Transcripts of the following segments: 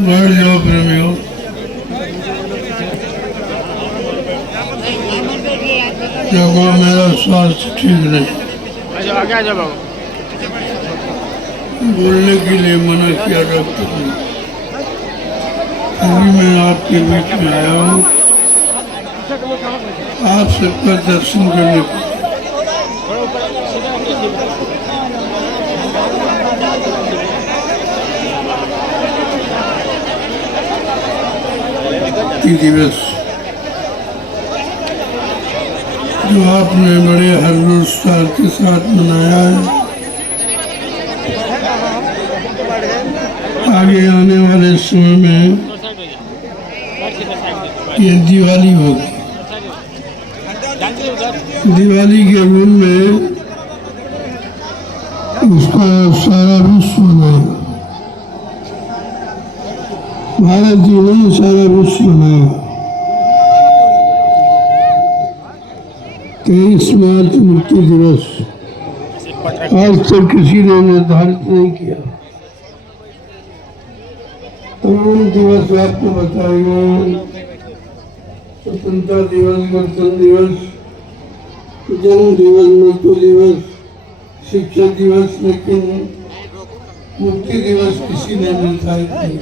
बैठ जाओ प्रेमियों। देखो मेरा स्वास्थ्य ठीक नहीं, बोलने के लिए मना किया डॉक्टर ने, अभी मैं आपके बीच में आया हूँ आप सबका दर्शन करने को। दिवस जो आपने बड़े हर्षोल्लास के साथ मनाया है, आगे आने वाले समय में ये दिवाली होगी। दिवाली के रूप में उसका सारा विश्व में, भारत ही नहीं सारा विश्व में 23 मार्च मृत्यु दिवस आज तक किसी ने निर्धारित नहीं किया। तमाम दिवस आपको बताए गए, स्वतंत्रता दिवस, गणतंत्र दिवस, जन्म दिवस, मृत्यु दिवस, शिक्षक दिवस, लेकिन मुक्ति दिवस किसी ने निर्धारित नहीं।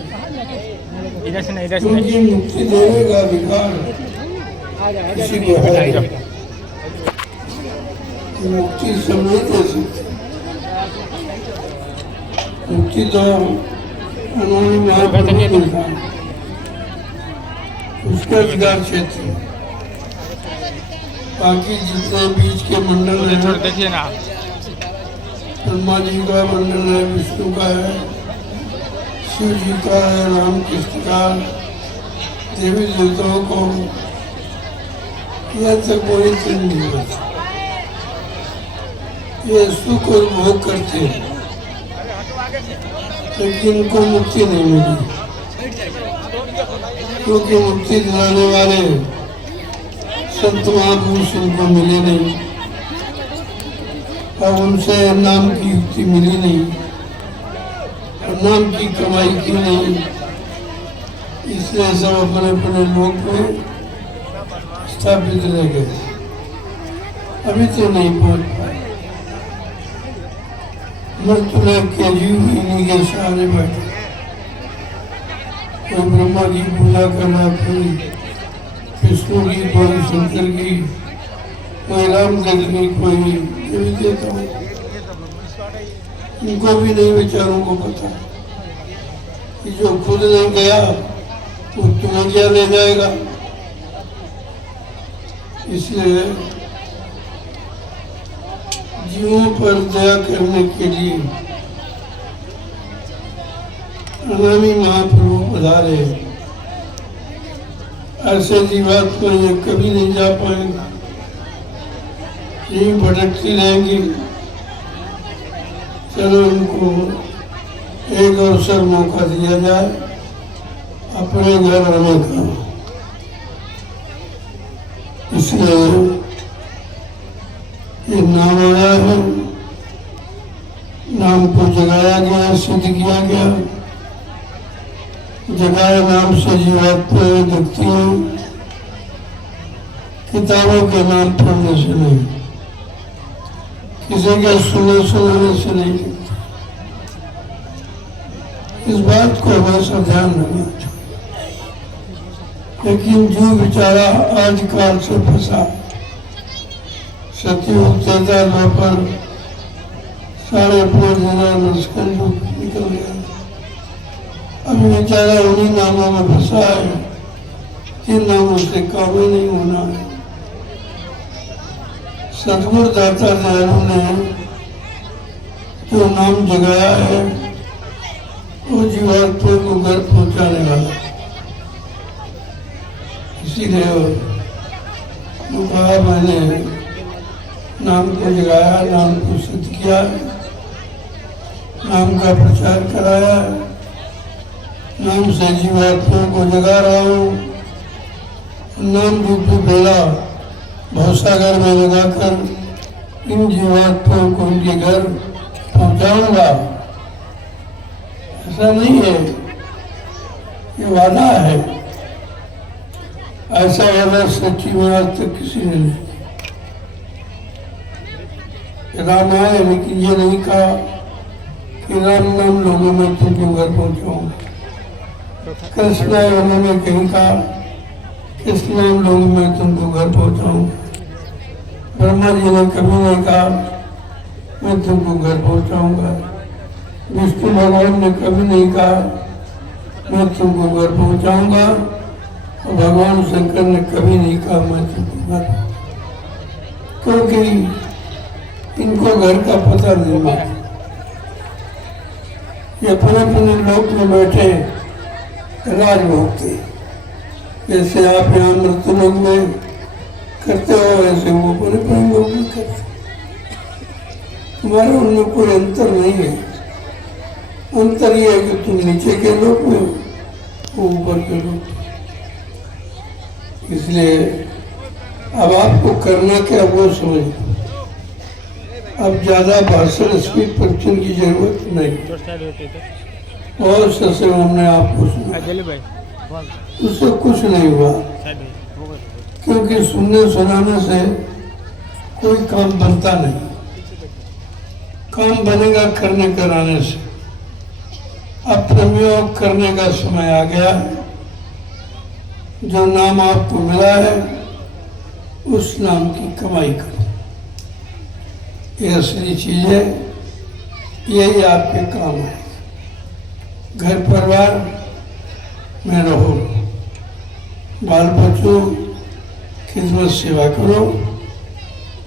क्योंकि मुक्ति देने का अधिकार किसी को है, मुक्ति सब नहीं दे सकते। मुक्ति तो उन्होंने महाप्रभु को था, उसका अधिकार क्षेत्र। बाकी जितने बीच के मंडल है, देखिए ना, ब्रह्मा जी का मंडल है, विष्णु का है, शिव जी का है, राम कृष्ण का, देवी देवताओं को, यह तक कोई चिन्ह नहीं होता। ये सुख और भोग करते हैं, लेकिन इनको मुक्ति नहीं मिली, क्योंकि मुक्ति दिलाने वाले संत महापुरुष उनको मिले नहीं और उनसे नाम की युक्ति मिली नहीं और नाम की कमाई की नहीं, इसलिए सब अपने अपने लोक में स्थापित रह गए। अभी तो नहीं पहुंच पाए। मृत्यु के जीव इन्हीं के सहारे बैठे, कोई ब्रह्मा की पूजा करना, कोई विष्णु की, कोई शंकर की, कोई रामचंद्र की, कोई देवी देवता। इनको भी नहीं बेचारों को पता कि जो खुद नहीं गया वो तुम्हें क्या ले जाएगा। इसलिए जीवों पर दया करने के लिए अनामी महाप्रभु पधारे। ऐसे जीवात्मा ये कभी नहीं जा पाएंगे, यही भटकती रहेंगी। चलो इनको एक अवसर मौका दिया जाए अपने घर आने का। इसलिए ये नाम आया है, नाम को जगाया गया, सिद्ध किया गया। जगाए नाम से जीवात्माएं दिखती हैं, किताबों के नाम पढ़ने से नहीं, किसी के सुनाने से नहीं दिखती। इस बात को हमेशा ध्यान रखना चाहिए। लेकिन जो बेचारा आजकल से फंसा, सतयुग तेजा पर साढ़े 5,000 नस्कन जो निकल गया, अब बेचारा उन्हीं नामों में फंसा है जिन नामों से काम ही नहीं होना है। सतगुरु दाता दयालु ने जो नाम जगाया है वो जीवात्मा को घर पहुंचाने वाला। इसीलिए वो कहा मैंने नाम को जगाया, नाम को सिद्ध किया, नाम का प्रचार कराया, नाम से जीवात्मा को जगा रहा हूँ। नाम रूपी बेड़ा भवसागर में लगाकर इन जीवात्माओं को उनके घर पहुंचाऊंगा। ऐसा नहीं है ये वादा है, ऐसा वादा सच्ची में आज तक किसी ने नहीं। राम आए लेकिन ये नहीं कहा कि राम नाम लोगों में तुमको घर पहुंचाऊंगा। कृष्ण आए उन्होंने कहीं कहा कृष्ण नाम लोगों में तुमको घर पहुंचाऊंगा। ब्रह्मा जी ने कभी नहीं कहा मैं तुमको घर पहुंचाऊंगा। विष्णु भगवान ने कभी नहीं कहा मैं तुमको घर पहुंचाऊंगा। और भगवान शंकर ने कभी नहीं कहा मैं तुमको घर, क्योंकि इनको घर का पता नहीं है। ये अपने अपने लोक में बैठे राजभोग थे। जैसे आप यहाँ मृत्यु लोक में करते हो ऐसे वो अपने अपने लोक में करते। तुम्हारे उनमें कोई अंतर नहीं है। अंतर ये है कि तुम नीचे के लोक में हो, वो ऊपर के लोक में। इसलिए अब आपको करना क्या वो समझ। अब ज्यादा भाषण स्पीड प्रवचन की जरूरत नहीं। और सत्संग हमने आपको सुना, उससे कुछ नहीं हुआ, क्योंकि सुनने सुनाने से कोई काम बनता नहीं। काम बनेगा करने कराने से। अब प्रयोग करने का समय आ गया। जो नाम आपको मिला है उस नाम की कमाई करो। ये असली चीज है, यही आपके काम है। घर परिवार में रहो, बाल बच्चों खिदमत सेवा करो,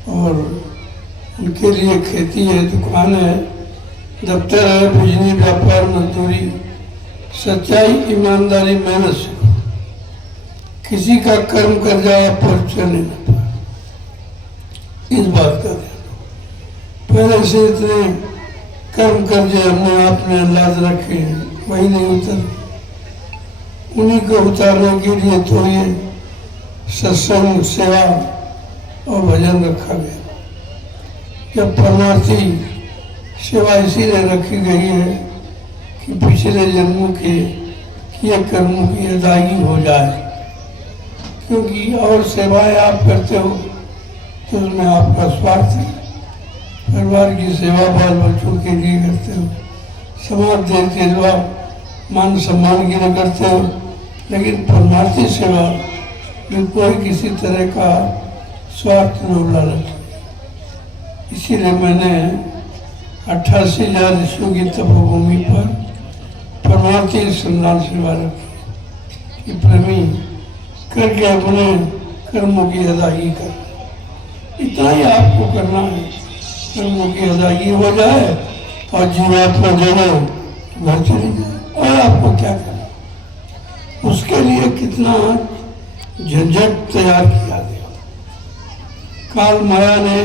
और उनके लिए खेती है, दुकान है, दफ्तर है, बिजली, व्यापार, मजदूरी, सच्चाई, ईमानदारी, मेहनत से करो। किसी का कर्म कर जाओ पर चलने न पाए, इस बात का ध्यान। पहले से इतने कर्म कर जो हमने आपने लाद रखे हैं वही नहीं उतर, उन्हीं को उतारने के लिए तो ये सत्संग, सेवा और भजन रखा गया। जब परमार्थी सेवा इसीलिए रखी गई है कि पिछले जन्मों के किए कर्मों की अदायगी हो जाए। क्योंकि और सेवाएं आप करते हो तो उसमें आपका स्वार्थ है। परिवार की सेवा बाल बच्चों के लिए करते हो, समाज देश के सेवा मान सम्मान के लिए करते हो, लेकिन परमार्थी सेवा में कोई किसी तरह का स्वार्थ न लालच। इसीलिए मैंने 88,000 ऋषियों की तपोभूमि पर परमार्थी सम्मान सेवा रखी कि प्रेमी करके अपने कर्मों की अदायगी कर। इतना ही आपको करना है, कर्मों की अदायगी हो जाए और जीवात्मा जगह घर चली जाए। और आपको क्या करना, उसके लिए कितना झंझट तैयार किया गया। काल माया ने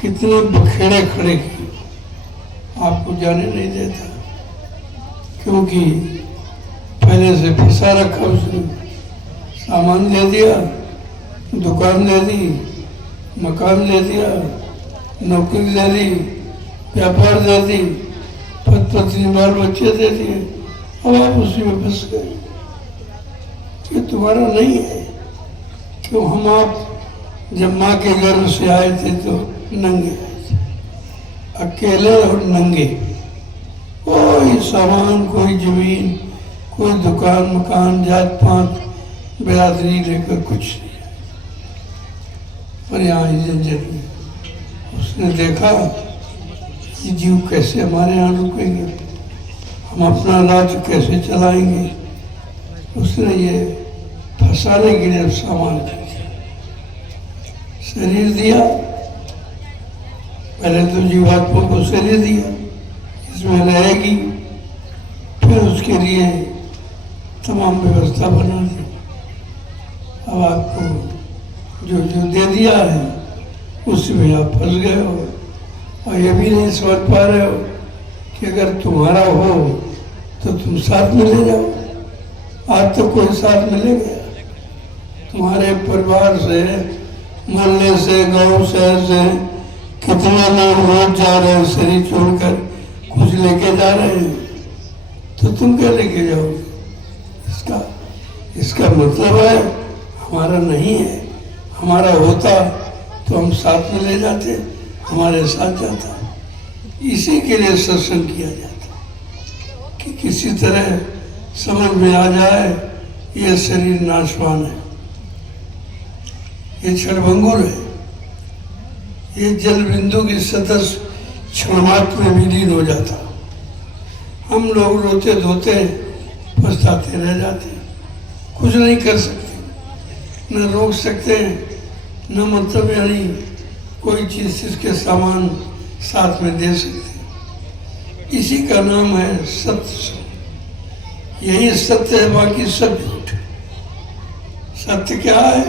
कितने बखेड़े खड़े किए, आपको जाने नहीं देता, क्योंकि पहले से फंसा रखा उसने। सामान दे दिया, दुकान दे दी, मकान दे दिया, नौकरी दे दी, व्यापार दे दी, पत्नी बाल बच्चे दे दिए, अब आप उसी में फंस गए। ये तुम्हारा नहीं है। क्यों, हम आप जब माँ के गर्भ से आए थे तो नंगे आए थे, अकेले और नंगे। कोई सामान, कोई जमीन, कोई दुकान मकान, जात पात बिरादरी लेकर कुछ नहीं। पर यहाँ झंझट में उसने देखा कि जीव कैसे हमारे यहाँ रुकेंगे, हम अपना राज्य कैसे चलाएंगे। उसने ये फंसाने के लिए सामान दिया, शरीर दिया। पहले तो जीवात्मा को शरीर दिया, इसमें रहेगी, फिर उसके लिए तमाम व्यवस्था बना दी। अब आपको जो जो दे दिया है उसमें आप फंस गए हो, और ये भी नहीं समझ पा रहे हो कि अगर तुम्हारा हो तो तुम साथ में ले जाओ। आज तो कोई साथ में ले गया, तुम्हारे परिवार से, मोहल्ले से, गांव शहर से कितने लोग रोज जा रहे हैं शरीर छोड़कर, कुछ लेके जा रहे हैं, तो तुम क्या लेके जाओगे। इसका मतलब है हमारा नहीं है। हमारा होता तो हम साथ में ले जाते, हमारे साथ जाता। इसी के लिए सत्संग किया जाता कि किसी तरह समझ में आ जाए ये शरीर नाशवान है, ये क्षणभंगुर है, ये जल बिंदु की सदस्य क्षणमात्र में विलीन हो जाता। हम लोग रोते धोते पछताते रह जाते, कुछ नहीं कर सकते, न रोक सकते, न मतलब यानी कोई चीज इसके सामान साथ में दे सकते। इसी का नाम है सत्य। यही सत्य है, बाकी सब झूठ है। सत्य क्या है?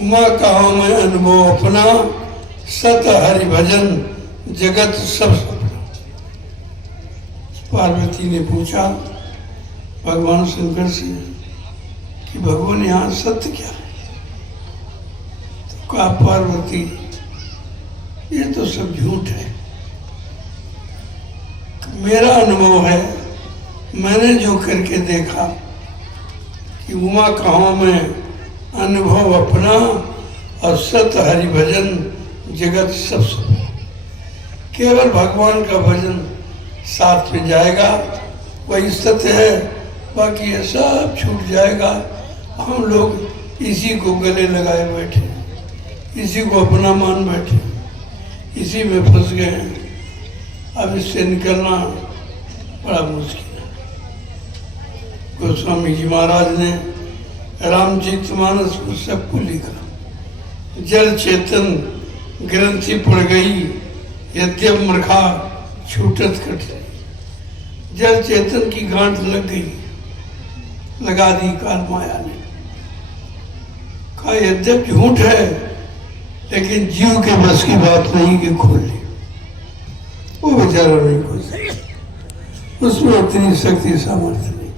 उमा कहा मैं अनुभव अपना, सत हरि भजन जगत सब सपना। पार्वती ने पूछा भगवान शंकर से कि भगवान यहाँ सत्य क्या है? तो कहा पार्वती ये तो सब झूठ है। मेरा अनुभव है, मैंने जो करके देखा कि उमा कहा मैं अनुभव अपना और सत हरि भजन जगत सब सब। केवल भगवान का भजन साथ में जाएगा, वही सत्य है, बाकी ये सब छूट जाएगा। हम लोग इसी को गले लगाए बैठे, इसी को अपना मान बैठे, इसी में फंस गए हैं। अब इससे निकलना बड़ा मुश्किल है। गोस्वामी जी महाराज ने रामचरितमानस में सबको लिखा, जल चेतन ग्रंथि पड़ गई यद्यप मृखा छूटत कट। जल चेतन की गांठ लग गई, लगा दी काल माया ने। कहा यद्यप झूठ है लेकिन जीव के बस की बात नहीं कि खोल ली। वो बेचारा नहीं खोल सकता, उसमें उतनी शक्ति सामर्थ्य नहीं।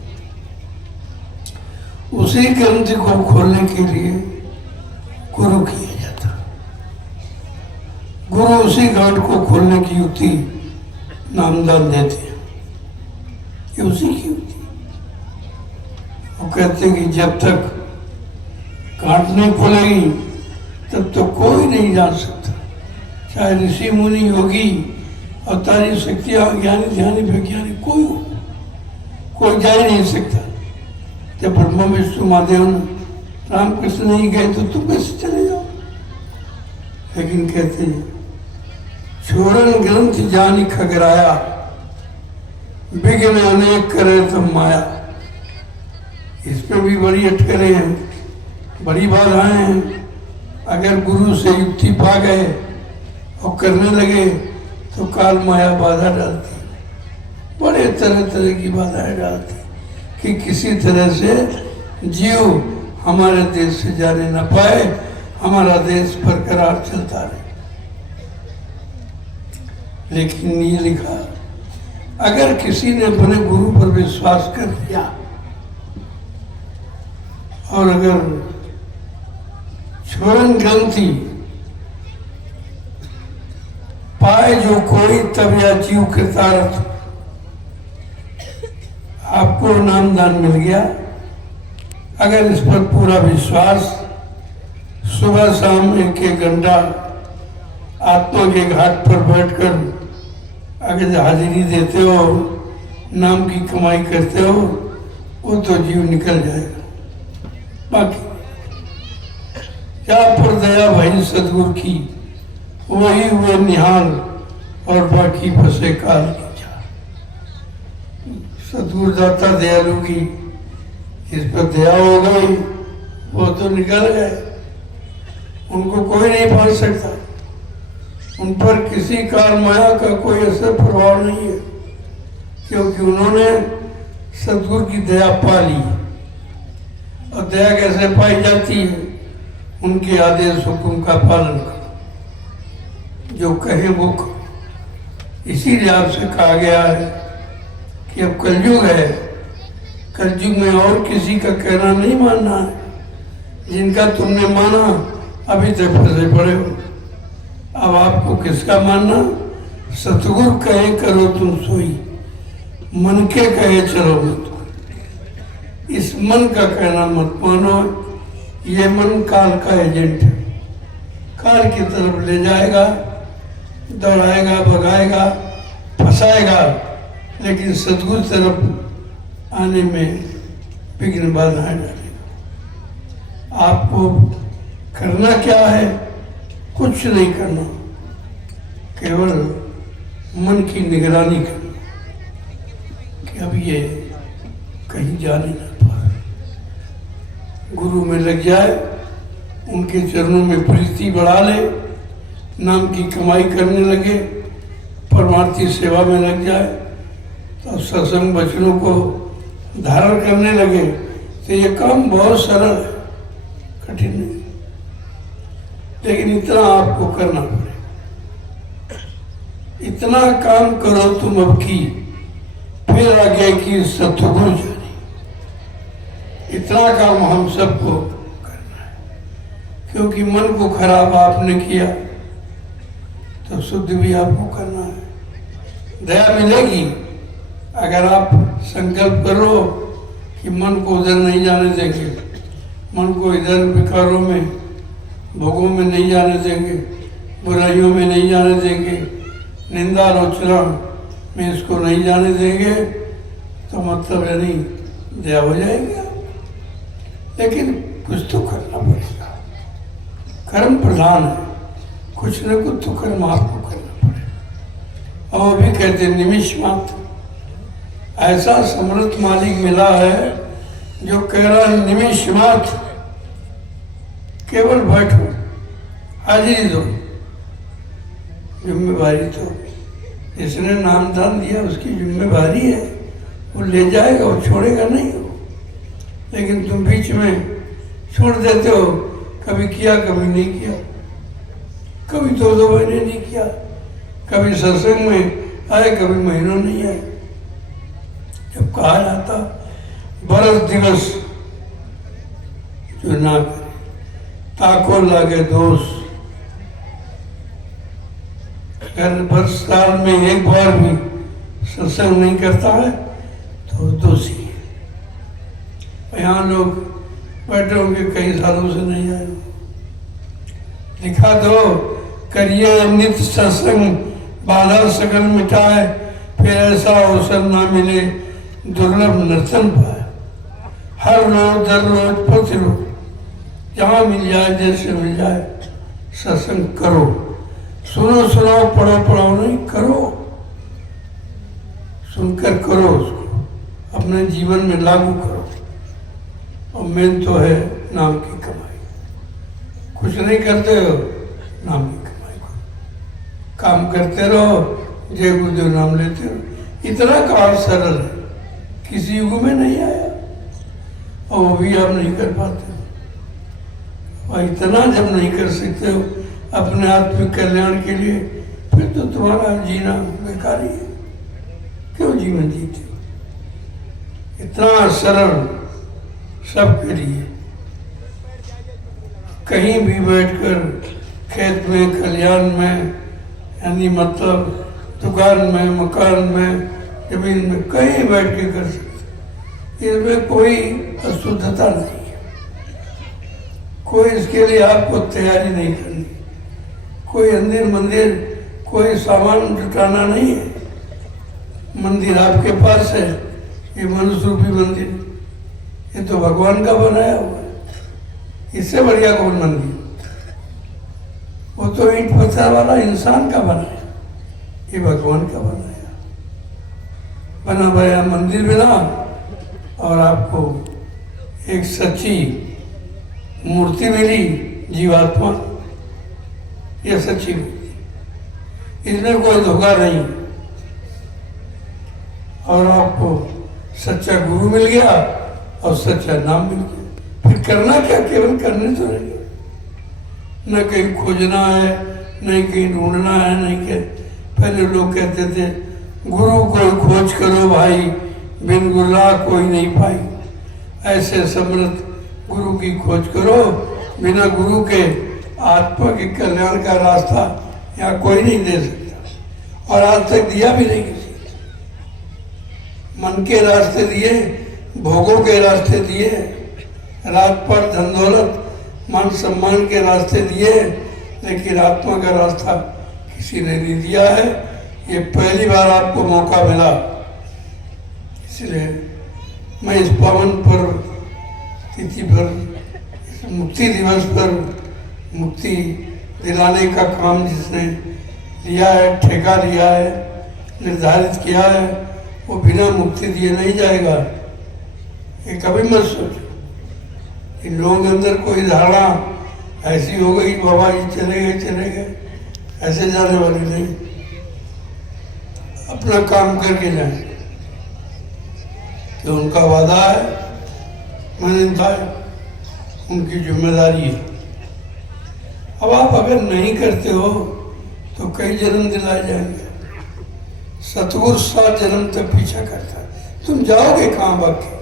उसी ग्रंथि को खोलने के लिए गुरु किया जाता। गुरु उसी गांठ को खोलने की युक्ति नामदान देते हैं, ये उसी की युक्ति। वो कहते हैं कि जब तक गांठ नहीं खोलेगी तब तो कोई नहीं जान सकता, चाहे ऋषि मुनि योगी अवतारी शक्तियां ज्ञानी ध्यानी वैज्ञानिक कोई हो, कोई जा ही नहीं सकता। जब ब्रह्मा विष्णु महादेव रामकृष्ण नहीं गए तो तुम कैसे चले जाओ? लेकिन कहते हैं छोड़न ग्रंथ जानी खगराया, विघ्न अनेक करे तो माया। इस पर भी बड़ी अटकलें हैं, बड़ी बाधाएं हैं। अगर गुरु से युक्ति पा गए और करने लगे तो काल माया बाधा डालती, बड़े तरह तरह की बाधाएं डालती कि किसी तरह से जीव हमारे देश से जाने न पाए, हमारा देश बरकरार चलता रहे। लेकिन ये लिखा अगर किसी ने अपने गुरु पर विश्वास कर लिया और अगर छोड़न ग्रंथि पाए जो कोई तब या जीव कृतार्थ। आपको नामदान मिल गया, अगर इस पर पूरा विश्वास, सुबह शाम एक एक घंटा आत्मा के घाट पर बैठकर अगर हाजिरी देते हो, नाम की कमाई करते हो, वो तो जीव निकल जाएगा। बाकी क्या पर दया भाई सदगुरु की, वही हुए निहाल और बाकी फंसे काल की चाल। सदगुरु दाता दयालु की इस पर दया हो गई, वो तो निकल गए, उनको कोई नहीं पाल सकता। उन पर किसी काल माया का कोई असर प्रभाव नहीं है, क्योंकि उन्होंने सदगुरु की दया पा ली। और दया कैसे पाई जाती है? उनके आदेश हुक्म का पालन करो, जो कहे वो करो। इसीलिए आपसे कहा गया है कि अब कलयुग है, कलयुग में और किसी का कहना नहीं मानना है। जिनका तुमने माना अभी तक फंसे पड़े हो। अब आपको किसका मानना? सतगुरु कहे करो तुम सोई, मन के कहे चलो मत। मन का कहना मत मानो, ये मन काल का एजेंट है, काल की तरफ ले जाएगा, दौड़ाएगा, भगाएगा, फंसाएगा, लेकिन सदगुरु तरफ आने में विघ्न बाधाएं डालेगा। आपको करना क्या है? कुछ नहीं करना, केवल मन की निगरानी करना कि अब ये कहीं जाने ना पाए, गुरु में लग जाए, उनके चरणों में प्रीति बढ़ा ले, नाम की कमाई करने लगे, परमार्थी सेवा में लग जाए, तो सत्संग वचनों को धारण करने लगे, तो ये काम बहुत सरल है, कठिन नहीं, लेकिन इतना आपको करना पड़ेगा। इतना काम करो तुम अब की, फिर आगे की सतगुरु जानी। इतना काम हम सबको करना है, क्योंकि मन को खराब आपने किया तो शुद्ध भी आपको करना है। दया मिलेगी अगर आप संकल्प करो कि मन को उधर नहीं जाने देंगे, मन को इधर विकारों में, भोगों में नहीं जाने देंगे, बुराइयों में नहीं जाने देंगे, निंदा आलोचना में इसको नहीं जाने देंगे, तो मतलब यानी दया हो जाएगी। लेकिन कुछ तो करना पड़ेगा, कर्म प्रधान है, कुछ न कुछ तो कर्म आपको करना पड़ेगा। और वो भी कहते निमिष मात्र, ऐसा समृद्ध मालिक मिला है जो कह रहा है निमिष मात्र, केवल बैठो, हाजिरी दो। जिम्मेवारी तो जिसने नाम दान दिया उसकी जिम्मेवारी है, वो ले जाएगा, वो छोड़ेगा नहीं हो। लेकिन तुम बीच में छोड़ देते हो, कभी किया कभी नहीं किया, कभी 2-2 महीने नहीं किया, कभी सत्संग में आए कभी महीनों नहीं आए। जब कहा जाता बरस दिवस जो ना करे ताको लागे दोष, अगर वर्ष साल में एक बार भी सत्संग नहीं करता है तो दोषी है। यहाँ लोग बैठे होंगे कई सालों से नहीं आए, लिखा दो करिए नित्य सत्संग, बाधा सकल मिटाए, फिर ऐसा अवसर ना मिले दुर्लभ नर्तन पाए। हर रोज दर रोज प्रतिरोज जहाँ मिल जाए, जैसे मिल जाए सत्संग करो, सुनो सुनाओ, पढ़ो पढ़ाओ नहीं, करो, सुनकर करो, उसको अपने जीवन में लागू करो। और मेन तो है नाम की कमाई, कुछ नहीं करते हो नाम की कमाई करो, काम करते रहो, जय गुरुदेव नाम लेते रहो। इतना काम सरल है, किसी युग में नहीं आया, और वो भी आप नहीं कर पाते। और इतना जब नहीं कर सकते हो अपने आत्मिक कल्याण के लिए, फिर तो तुम्हारा जीना बेकार ही है, क्यों जीवन जीते हो? इतना सरल सबके लिए, कहीं भी बैठकर खेत में, कल्याण में, यानी मतलब दुकान में, मकान में, जमीन में, कहीं बैठ के कर सकते। इसमें कोई अशुद्धता नहीं है, कोई इसके लिए आपको तैयारी नहीं करनी, कोई मंदिर कोई सामान जुटाना नहीं है। मंदिर आपके पास है, ये मनुष्य रूपी मंदिर, ये तो भगवान का बनाया हुआ है, इससे बढ़िया कौन मंदिर? वो तो ईंट पत्थर वाला इंसान का बनाया, ये भगवान का बनाया। बना बनाया मंदिर बना, और आपको एक सच्ची मूर्ति मिली, जीवात्मा, ये सच्ची मूर्ति, इसमें कोई धोखा नहीं। और आपको सच्चा गुरु मिल गया और सच्चा नाम मिल गया। फिर करना क्या? केवल करने तो नहीं, न कहीं खोजना है, नहीं कहीं ढूंढना है, नहीं कहीं। पहले लोग कहते थे गुरु को खोज करो भाई, बिन गुरुला कोई नहीं पाई। ऐसे समृद्ध गुरु की खोज करो, बिना गुरु के आत्मा के कल्याण का रास्ता यहाँ कोई नहीं दे सकता, और आज तक दिया भी नहीं किसी। मन के रास्ते दिए, भोगों के रास्ते दिए, राजपाट, धन दौलत, मान सम्मान के रास्ते दिए, लेकिन आत्मा का रास्ता किसी ने नहीं दिया है। ये पहली बार आपको मौका मिला, इसलिए मैं इस पावन पर्व तिथि पर, इस मुक्ति दिवस पर मुक्ति दिलाने का काम जिसने लिया है, ठेका लिया है, निर्धारित किया है, वो बिना मुक्ति दिए नहीं जाएगा। ये कभी मत सोचो इन लोगों के अंदर कोई धारणा ऐसी हो गई बाबा जी चले गए, ऐसे जाने वाली नहीं। अपना काम करके जाए, तो उनका वादा है, मैंने बताया, उनकी जिम्मेदारी है। अब आप अगर नहीं करते हो तो कई जन्म दिलाए जाएंगे। सतगुरु 7 जन्म तक पीछा करता है। तुम जाओगे कहाँ भाग के?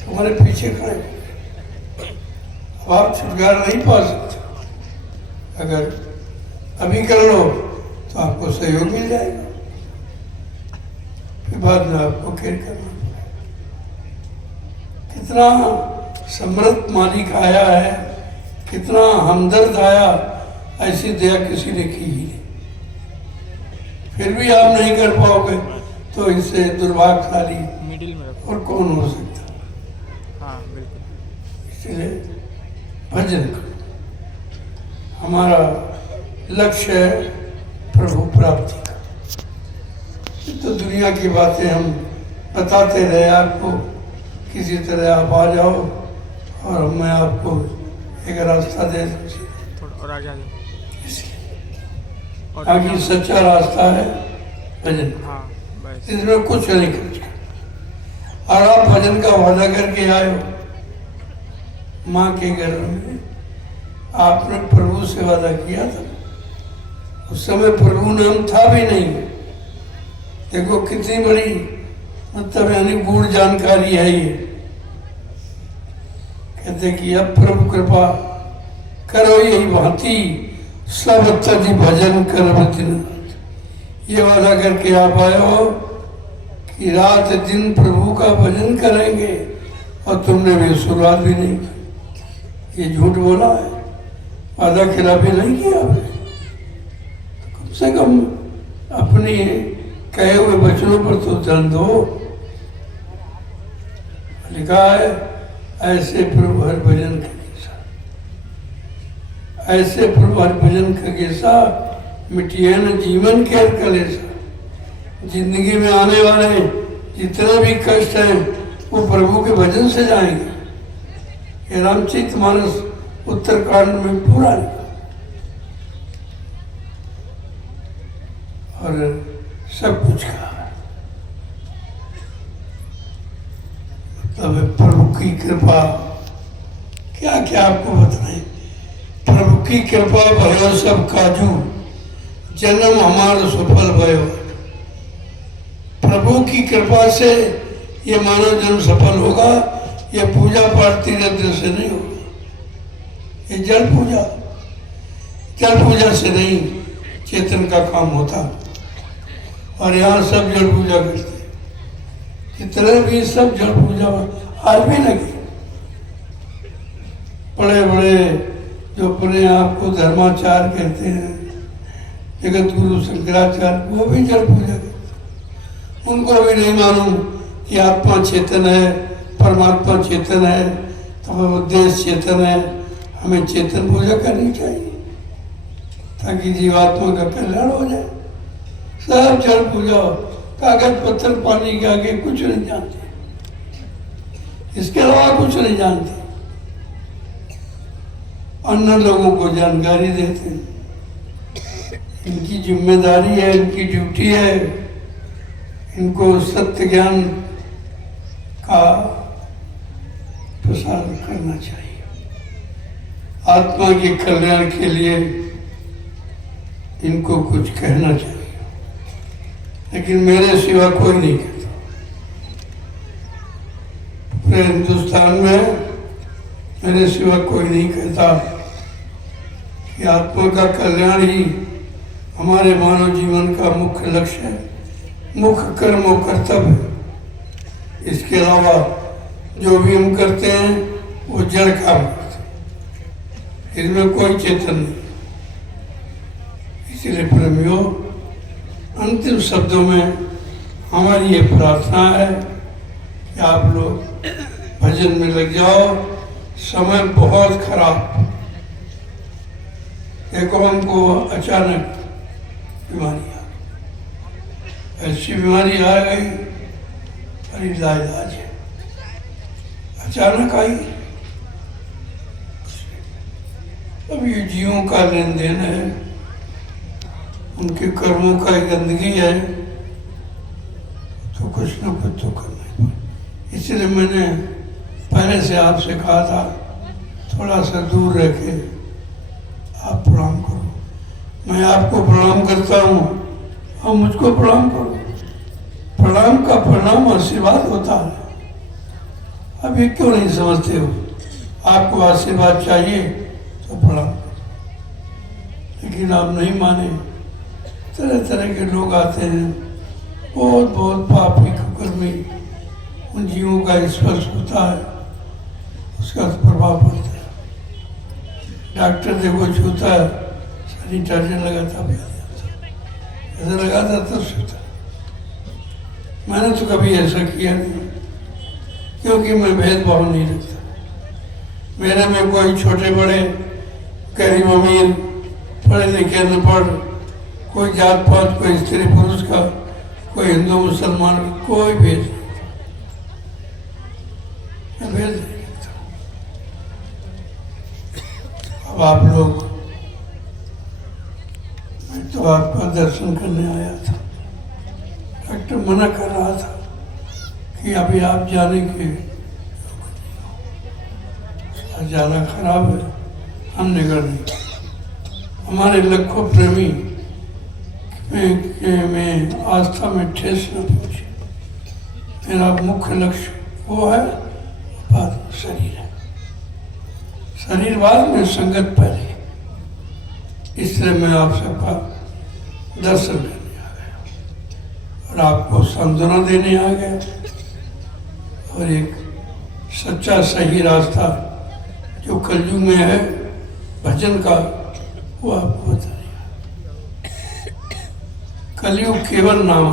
तुम्हारे पीछे खड़े। अब आप छुटकारा नहीं पा सकते। अगर अभी कर लो तो आपको सहयोग मिल जाएगा, फिर बाद में आपको केयर करना पड़ेगा। कितना समृद्ध मालिक आया है, कितना हमदर्द आया, ऐसी दया किसी ने की ही नहीं। फिर भी आप नहीं कर पाओगे तो इससे दुर्भाग्यशाली और कौन हो सकता। हाँ बिल्कुल। इसलिए भजन करो। हमारा लक्ष्य है प्रभु प्राप्ति का। तो दुनिया की बातें हम बताते रहे आपको, किसी तरह आप आ जाओ और मैं आपको एक रास्ता दे दूँ। थोड़ा और आगे और आगे सच्चा रास्ता है भजन। हाँ बस। इसमें कुछ नहीं खर्च। और आप भजन का वादा करके आए हो माँ के घर में, आपने प्रभु से वादा किया था। उस समय प्रभु नाम था भी नहीं। देखो कितनी बड़ी मतलब यानी गूढ़ जानकारी है ये। कहते कि अब प्रभु कृपा करो यही भांति, सब तदि भजन कर दिन। ये वादा करके आप आए हो कि रात दिन प्रभु का भजन करेंगे, और तुमने भी शुरुआत भी नहीं की। ये झूठ बोला है, वादा खिलाफी नहीं किया आपने। तो कम से कम अपने कहे हुए वचनों पर तो ध्यान दो। लिखा है ऐसे प्रभु हर भजन खगेसा, ऐसे प्रभु हर भजन खगेसा, मिटिए न जीवन के कलेसा। जिंदगी में आने वाले जितने भी कष्ट हैं वो प्रभु के भजन से जाएंगे। ये रामचरित मानस उत्तरकांड में पूरा लिखा। और सब कुछ कहा। मतलब प्रभु की कृपा क्या क्या आपको बताएं। प्रभु की कृपा भयो सब काजू, जन्म हमारा सफल भयो। प्रभु की कृपा से ये मानव जन्म सफल होगा। ये पूजा पाठ तीर्थ से नहीं होगा। ये जल पूजा से नहीं चेतन का काम होता। और यहाँ सब जल पूजा करते, जितने भी सब जल पूजा आज भी लगे। बड़े बड़े जो अपने आप को धर्माचार्य कहते हैं, जगत गुरु शंकराचार्य, वो भी जल पूजा करते। उनको भी नहीं मालूम कि आत्मा चेतन है, परमात्मा चेतन है, तो देश चेतन है। हमें चेतन पूजा करनी चाहिए ताकि जीवात्मा का कल्याण हो जाए। सब जल पूजा, कागज पत्थर पानी के आगे कुछ नहीं जानते, इसके अलावा कुछ नहीं जानते। अन्य लोगों को जानकारी देते हैं। इनकी जिम्मेदारी है, इनकी ड्यूटी है, इनको सत्य ज्ञान का प्रसार करना चाहिए। आत्मा के कल्याण के लिए इनको कुछ कहना चाहिए, लेकिन मेरे सिवा कोई नहीं कहता। पूरे हिंदुस्तान में मेरे सिवा कोई नहीं कहता कि आत्मा का कल्याण ही हमारे मानव जीवन का मुख्य लक्ष्य है, मुख्य कर्म और कर्तव्य है। इसके अलावा जो भी हम करते हैं वो जड़ काम करते हैं, इसमें कोई चेतन नहीं। इसलिए प्रेमियों, अंतिम शब्दों में हमारी ये प्रार्थना है कि आप लोग भजन में लग जाओ। समय बहुत खराब, देखो हमको अचानक बीमारी आ गई, ऐसी बीमारी आ गई, अरे लाइलाज है, अचानक आई। अब ये जीवों का लेन देन है, उनके कर्मों का गंदगी है, तो कुछ न कुछ तो करना ही पड़े। इसलिए मैंने पहले से आपसे कहा था थोड़ा सा दूर रह के आप प्रणाम करो। मैं आपको प्रणाम करता हूँ, और मुझको प्रणाम करो। प्रणाम का परिणाम आशीर्वाद होता है। अब ये क्यों नहीं समझते हो? आपको आशीर्वाद चाहिए तो प्रणाम करो, लेकिन आप नहीं माने। तरह तरह के लोग आते हैं, बहुत बहुत पापी कुकर्मी, उन जीवों का स्पर्श होता है, उसका प्रभाव पड़ता है। डॉक्टर देखो छूता है, सैनिटाइजर लगाता, ऐसा लगाता तब छूता। मैंने तो कभी ऐसा किया नहीं, क्योंकि मैं भेदभाव नहीं रखता। मेरे में कोई छोटे बड़े, गरीब अमीर, पढ़े लिखे अनपढ़, कोई जात पात, कोई स्त्री पुरुष का, कोई हिंदू मुसलमान का कोई भेद नहीं, मैं भेद नहीं रखता। अब आप लोग, मैं तो आपका दर्शन करने आया था। डॉक्टर मना कर रहा था कि अभी आप जाने के ज़्यादा खराब है, हम निकल नहीं। हमारे लाखों प्रेमी में आस्था में ठेस न पहुंचे। मेरा मुख्य लक्ष्य वो है, बाद शरीर है, शरीर बाद में, संगत पहले। इसलिए मैं आप सबका दर्शन करने आ गया और आपको सांत्वना देने आ गया, और एक सच्चा सही रास्ता जो कलयुग में है भजन का, वो आपको बता दिया। कलयुग केवल नाम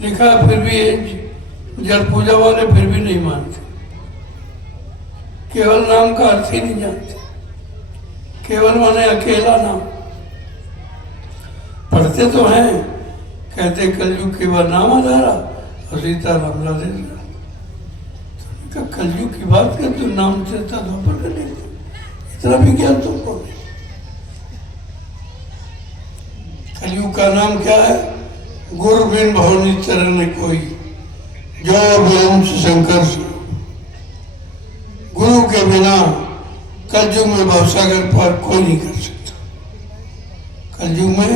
लिखा, फिर भी जल पूजा वाले फिर भी नहीं मानते। केवल नाम का अर्थ ही नहीं जानते। केवल माने अकेला नाम। पढ़ते तो हैं, कहते कलयुग केवल नाम आधारा और सीता राम राधे। तो कलयुग की बात कर, तो नाम चलता धोपर कर लेते, इतना भी ज्ञान तुमको नहीं। कलयुग का नाम क्या है? गुरु बिन भवनी चरण कोई, जो वंश शंकर से। गुरु के बिना कलयुग में भवसागर पार कोई नहीं कर सकता। कलयुग में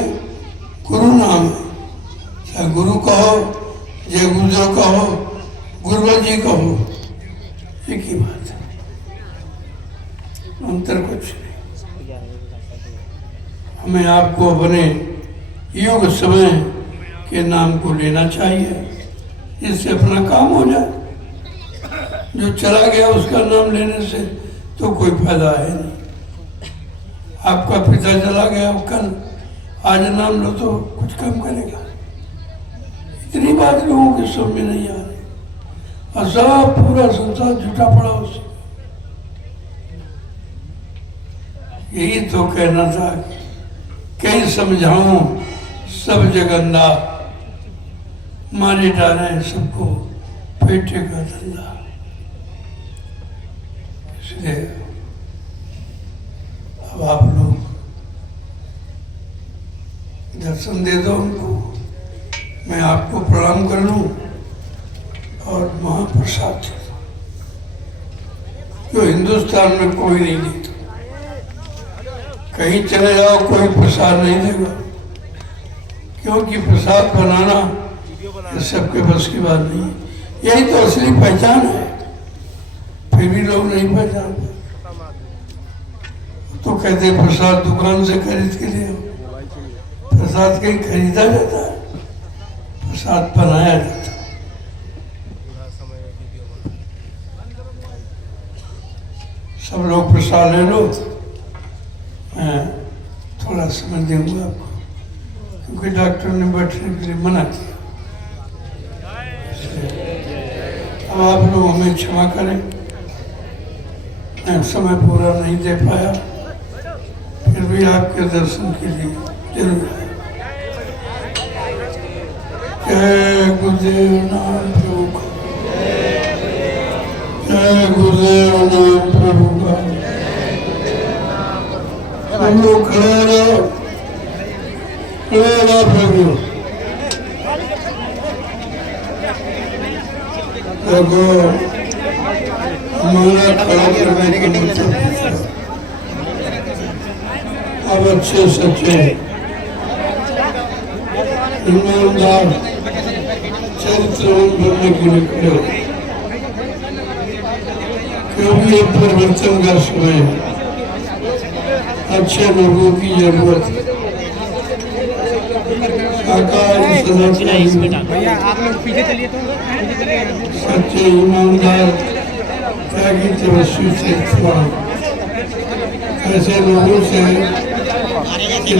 गुरु नाम है, चाहे गुरु कहो, जय गुरुदेव कहो, गुरुवर जी कहो, एक ही बात है, अंतर कुछ नहीं। हमें आपको अपने युग समय के नाम को लेना चाहिए, जिससे अपना काम हो जाए। जो चला गया उसका नाम लेने से तो कोई फायदा है नहीं। आपका पिता चला गया, कल आज नाम लो तो कुछ कम करेगा। इतनी बात लोगों के समझ में नहीं आ रही, और सब पूरा संसार जुटा पड़ा उससे। यही तो कहना था, कहीं समझाऊं सब जगंदा, मारे डाले सबको पेटे का धंधा। इसलिए अब आप लोग दर्शन दे दो उनको, मैं आपको प्रणाम कर लूं और महाप्रसाद दे दो, जो हिंदुस्तान में कोई नहीं देता। कहीं चले जाओ कोई प्रसाद नहीं देगा, क्योंकि प्रसाद बनाना ये सबके बस की बात नहीं है। यही तो असली पहचान है, फिर भी लोग नहीं पहचानते। तो कहते प्रसाद दुकान से खरीद के ले आओ। प्रसाद कहीं खरीदा जाता है? प्रसाद बनाया जाता है। सब लोग प्रसाद ले लो, मैं थोड़ा समय दूंगा आपको, क्योंकि डॉक्टर ने बैठने के लिए मना किया। अब आप लोग हमें क्षमा करें, मैं समय पूरा नहीं दे पाया, फिर भी आपके दर्शन के लिए जरूर आया। जय गुरुदेव नाम प्रभु का, जय गुरुदेव नाम प्रभु का। हम लोग खड़े रहो, खड़े रहो प्रभु। देखो हमारा खड़ा करने का मतलब अब अच्छे सच्चे ईमानदार चरित्रवान बनने के लिए खड़े हो, क्योंकि ये परिवर्तन का समय है, अच्छे लोगों की जरूरत है। भैया आप लोग पीछे चलिए तो सच्चे ईमानदार त्यागी तपस्वी चरित्रवान ऐसे लोगों से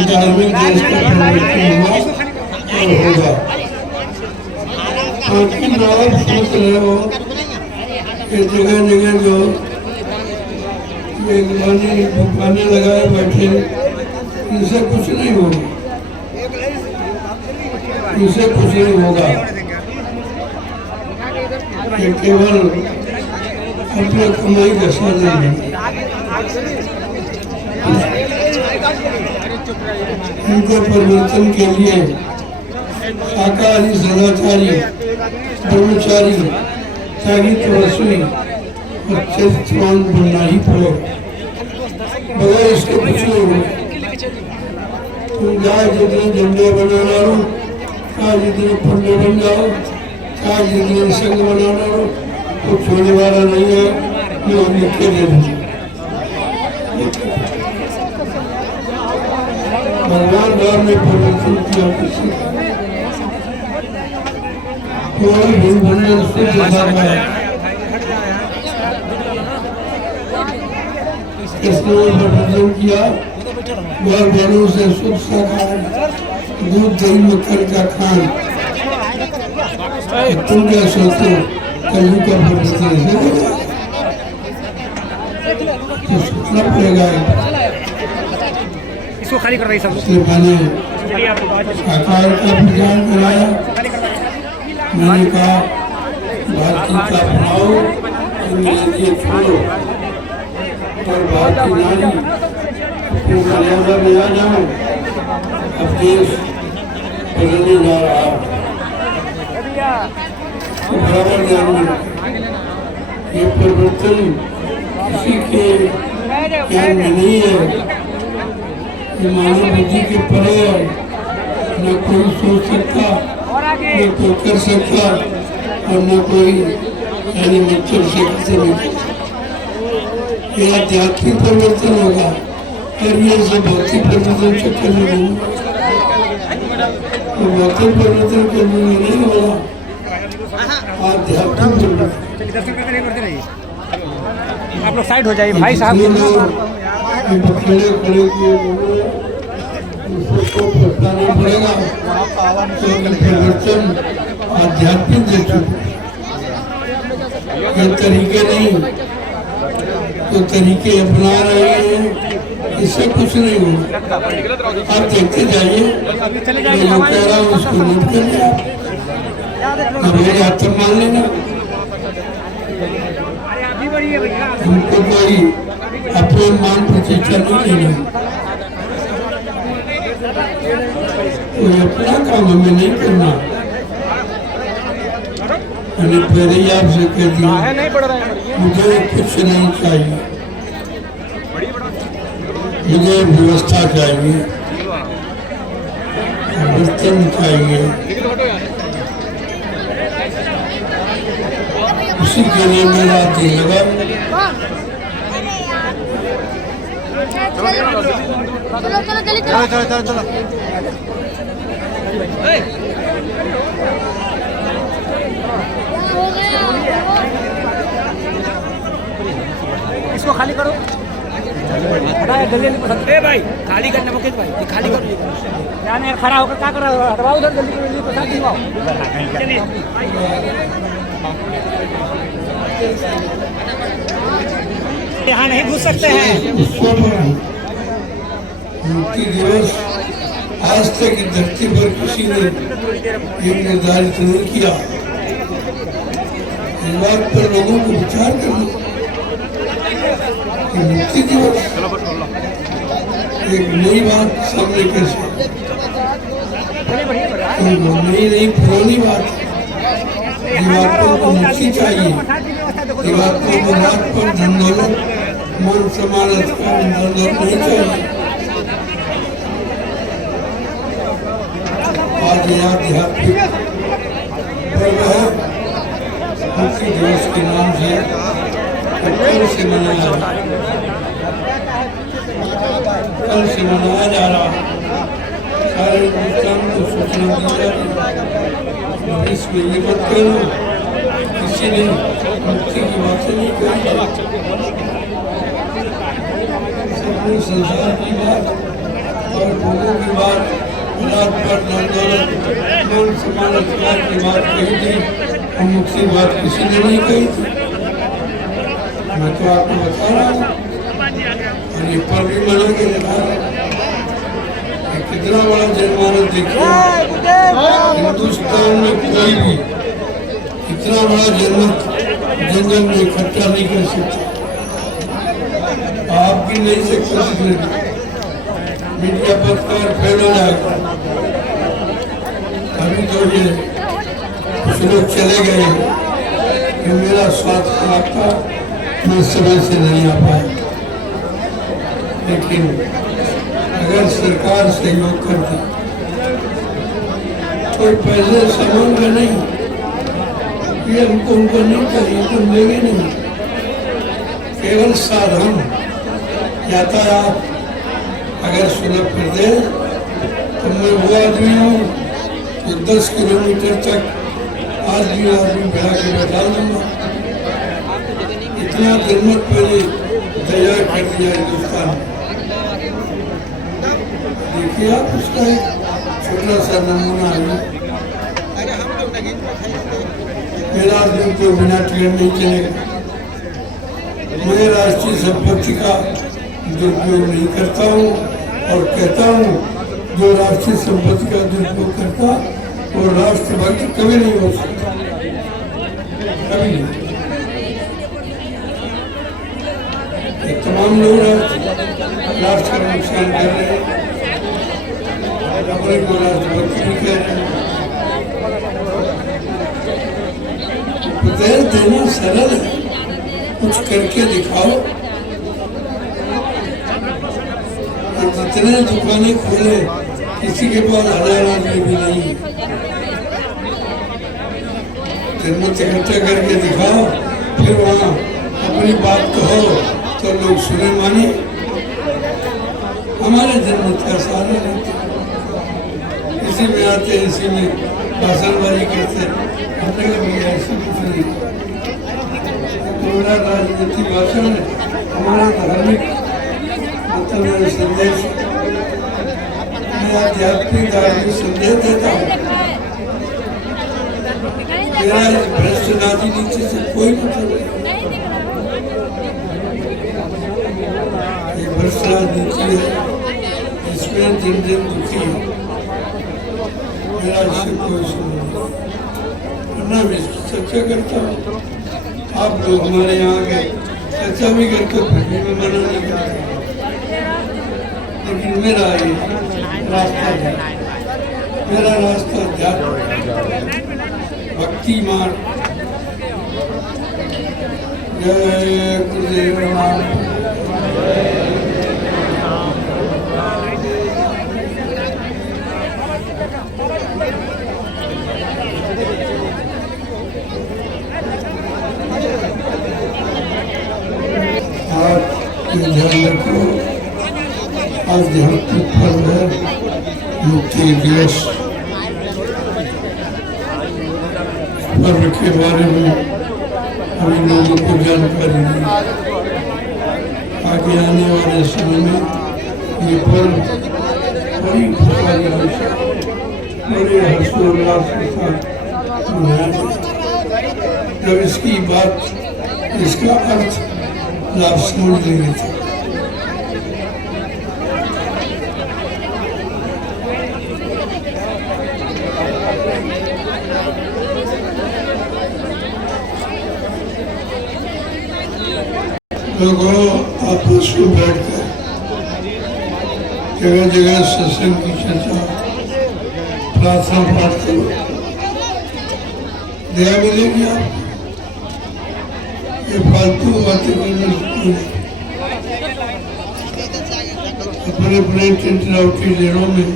धार्मिक देश का परिवर्तन हुआ और होगा। बाकी लोग सोच रहे हो कि जगह जगह जो दुकानें लगाए बैठे, इनसे कुछ नहीं होगा, इनसे कुछ नहीं होगा। ये केवल अपने कमाई का साधन है। इनको परिवर्तन के लिए शाकाहारी, सदाचारी, ब्रह्मचारी, त्यागी तपस्वी और चरित्रवान बनना ही पड़ेगा, बगैर इसके कुछ नहीं होगा। तुम चाहे जितने झंडे बनाना हो, चाहे जितने पंडे बन जाओ, चाहे जितने संघ बनाना हो, तो छोड़ने वाला नहीं है। मैं लिख के दे दूँ, भगवान राम ने परिवर्तन किया किसी कोई भी बंधन से कृष्ण ने परिवर्तन किया, वह बड़ों से शुद्ध शाकाहारी, दूध दही मक्खन का खान। तुम क्या सोचते हो कलयुग का परिवर्तन ऐसे होगा? तो सोचना पड़ेगा। इसको खाली कर रही सब इसलिए मैंने शाकाहार का प्रचार कराया। मैंने कहा भारतीय का अपनाओ, अंग्रेजी छोड़ो और भारतीय नारी अपनी मर्यादा में आ जाओ। अब देश बदलने जा रहा है, तो बराबर ध्यान में ये परिवर्तन किसी के ज्ञान में नहीं है, ये मानव बुद्धि के परे है। न कोई सोच सकता, न कोई कर सकता, और न कोई यानी मच्छर से किसी नहीं कर सकता। ये आध्यात्मिक परिवर्तन होगा, और ये सब भौतिक परिवर्तन चक्कर में नहीं, तो भौतिक परिवर्तन करने में नहीं होगा, आध्यात्मिक परिवर्तन। आप लोग साइड हो जाइए भाई साहब। खड़े खड़े किए उसको बताना पड़ेगा, परिवर्तन आध्यात्मिक दृष्टि, ये तरीके नहीं, जो तरीके अपना रहे हैं इससे कुछ नहीं होगा। आप देखते जाइए, मैं जो कह रहा हूँ उसको नोट कर लिया, मेरे हाथ तक मान लेना। हमको कोई अपने मान प्रतिष्ठा नहीं लेना, कोई अपना काम हमें नहीं करना। मैंने पहले ही आपसे कह दिया, मुझे कुछ नहीं चाहिए, मुझे व्यवस्था चाहिए, बर्तन चाहिए, उसी के लिए मेरा दिल लगा। चलो इसको खाली करो। हटाया जल्दी जल्दी पसंद ए भाई खाली करना मुकेश भाई ये खाली कर क्या नहीं खड़ा होकर क्या कर रहा हो हटवाओ उधर जल्दी जल्दी प्रसाद दिलवाओ यहाँ नहीं घुस सकते हैं। मुक्ति दिवस आज तक इस धरती पर किसी ने ये निर्धारित नहीं किया। इस बात पर लोगों को विचार करना कि मुक्ति दिवस एक नई बात सामने कैसे नई पुरानी बात दिवाकों को मुक्ति चाहिए। दिवाकों को रात पर धन दौलत मान सम्मान अधिकार धन दौलत नहीं चाहिए। आज यह आध्यात्मिक पर्व है मुक्ति दिवस के नाम से कल से मनाया जा रहा है। सारे हिंदुस्तान को सूचना दी जा रही। इसमें ये मत कहना किसी ने मुक्ति की बातें नहीं कही। सबने संसार की बात और लोगों की बात रात पर धन दौलत मान सम्मान अधिकार की बात कही थी और मुक्ति बात किसी ने नहीं कही थी। मैं तो आपको बता रहा हूँ और ये पर भी मना के दिखा रहा कितना बड़ा जनमानस देखिए। हिंदुस्तान में कोई भी इतना बड़ा जनजन में इकट्ठा नहीं कर सकता। आप भी नहीं सकते। मीडिया पत्रकार फेल हो जाएगा। अभी तो ये कुछ लोग चले गए कि मेरा स्वास्थ्य खराब था मैं समय से नहीं आ पाया। लेकिन अगर सरकार सहयोग करती तो पहले सामान में नहीं ये हमको उनको नहीं चाहिए तो लेंगे नहीं। केवल साधन यातायात अगर सुलभ कर दे तो मैं वो आदमी हूँ कि 10 किलोमीटर तक आदमी बढ़ा के बैठा दूंगा। इतना जनमत पहले तैयार कर दिया हिंदुस्तान। देखिए आप उसका एक छोटा सा नमूना है। मेरा आदमी को बिना टिकट नहीं चलेगा। मैं राष्ट्रीय संपत्ति का दुरुपयोग नहीं करता हूँ और कहता हूँ जो राष्ट्रीय संपत्ति का दुरुपयोग करता वो राष्ट्रभक्त कभी नहीं हो सकता। कभी नहीं। तमाम लोग राष्ट्र का नुकसान कर रहे हैं। अपने को राष्ट्रभक्त भी कह रहे हैं। उपदेश देना सरल है कुछ करके दिखाओ। जितने दुकानें खोले किसी के पास 1000 आदमी भी नहीं है। जनमत इकट्ठा करके दिखाओ फिर वहाँ अपनी बात कहो तो लोग सुने माने। हमारे जनमत का सहारा लेते इसी में आते इसी में भाषणबाजी करते। हमने कभी ऐसी कुछ नहीं। हमारा राजनीतिक भाषण हमारा धार्मिक मतलब संदेश मैं आध्यात्मिक धार्मिक संदेश देता हूँ। मेरा इस भ्रष्ट राजनीति से कोई मतलब नहीं। ये भ्रष्ट राजनीति है इसमें दिन दिन दुखी है। मेरा इससे कोई संबंध नहीं। मैं इसकी चर्चा करता हूँ। आप लोग हमारे यहाँ के चर्चा भी करते फिर भी मैं मना नहीं करता। लेकिन मेरा ये रास्ता है। मेरा रास्ता भक्ति मार्ग। जय गुरुदेव राम। ध्यान रखो आध्यात्मिक पर्व है मुक्ति दिवस। पर्व के बारे में अभी लोगों को जानकारी नहीं। आगे आने वाले समय में ये पर्व बड़ी खुशहाली से बड़े हर्षोल्लास के साथ मनाया जाए। जब इसकी बात इसका अर्थ लाभ समझ लेंगे थे। लोगों आपस में बैठकर जगह जगह सत्संग की चर्चा प्रार्थना पाठ करो, दया मिलेगी आपको। ये फालतू बातें करने से अपने अपने टिंटराउटी लेनों में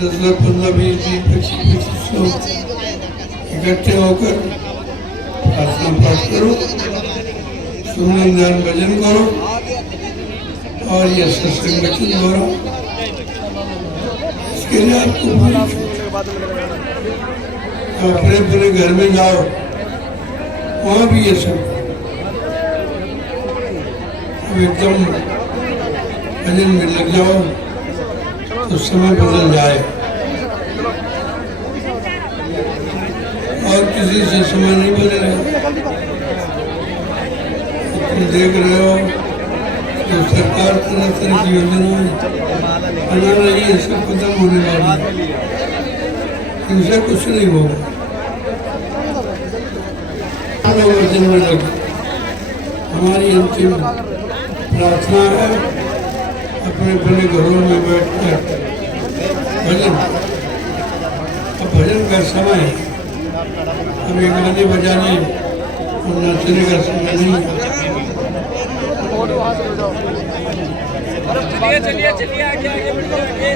10, 15, 20, 25 लोग इकट्ठे होकर प्रार्थना पाठ करो, सुमन ध्यान भजन करो और ये सत्संग वचन दोहराओ। इसके लिए आपको अपने अपने घर में जाओ, वहाँ भी ये सब अब एकदम भजन में लग जाओ तो समय बदल जाए और किसी से समय नहीं बदलेगा। तुम देख रहे हो जो सरकार तरह तरह की योजनाएं बना रही है, सब खत्म होने वाली है, इनसे कुछ नहीं होगा। वचन में लगे हमारी अंतिम प्रार्थना है अपने अपने घरों में बैठकर भजन। अब भजन का समय है, अब ये गाने बजाने और नाचने का समय नहीं है। चलिए चलिए चलिए आगे आगे बढ़िए आगे।